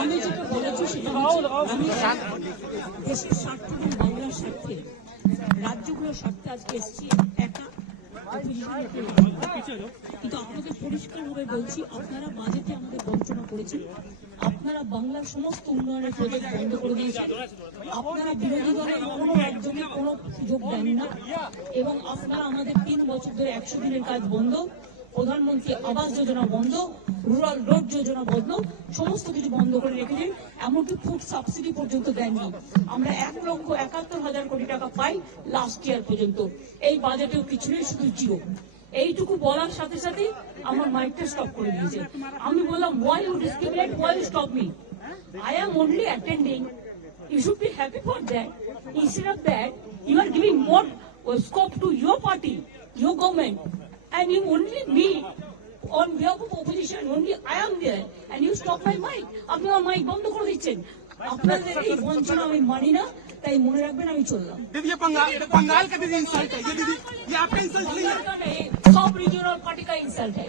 আমি যেটা বলেছি সেটা আমি দেশের স্বার্থ এবং বাংলার স্বার্থে রাজ্যগুলোর স্বার্থে আজকে এসেছি একা। কিন্তু আপনাদের পরিষ্কারভাবে বলছি, আপনারা বাজেটে আমাদের বঞ্চনা করেছেন, আপনারা বাংলার সমস্ত উন্নয়নের প্রজেক্ট বন্ধ করে দিয়েছেন, আপনারা বিরোধী দলের কোনো রাজ্যকে কোনো সুযোগ দেন না, এবং আপনারা আমাদের 3 বছর ধরে 100 দিনের কাজ বন্ধ, প্রধানমন্ত্রী আবাস যোজনা বন্ধ, রুরাল রোড যোজনা বন্ধ, সমস্ত কিছু বন্ধ করে রেখেছেন। এমনকি ফুড সাবসিডি পর্যন্ত দেননি। আমরা 1,71,000 কোটি টাকা পাই লাস্ট ইয়ার পর্যন্ত। এই বাজেটেও কিছু নেই, শুধু জিরো। এইটুকু বলার সাথে সাথে আমার মাইকটা স্টপ করে দিয়েছে। আমি বললাম, why you discriminate, why you stop me? I am only attending. You should be happy for that. Instead of that, you are giving more scope to your party, your government, and you only me on behalf of opposition, only I am there, and you stop my mic. আপনি আমার mic বন্ধ করে দিচ্ছেন। আপনাদের এই বঞ্চনা আমি মানি না, তাই মনে রাখবেন আমি চললাম। दीदी ये बंगाल का दीदी इंसल्ट है, ये दीदी ये आपका इंसल्ट नहीं है, सब रीजनल पार्टी का इंसल्ट है।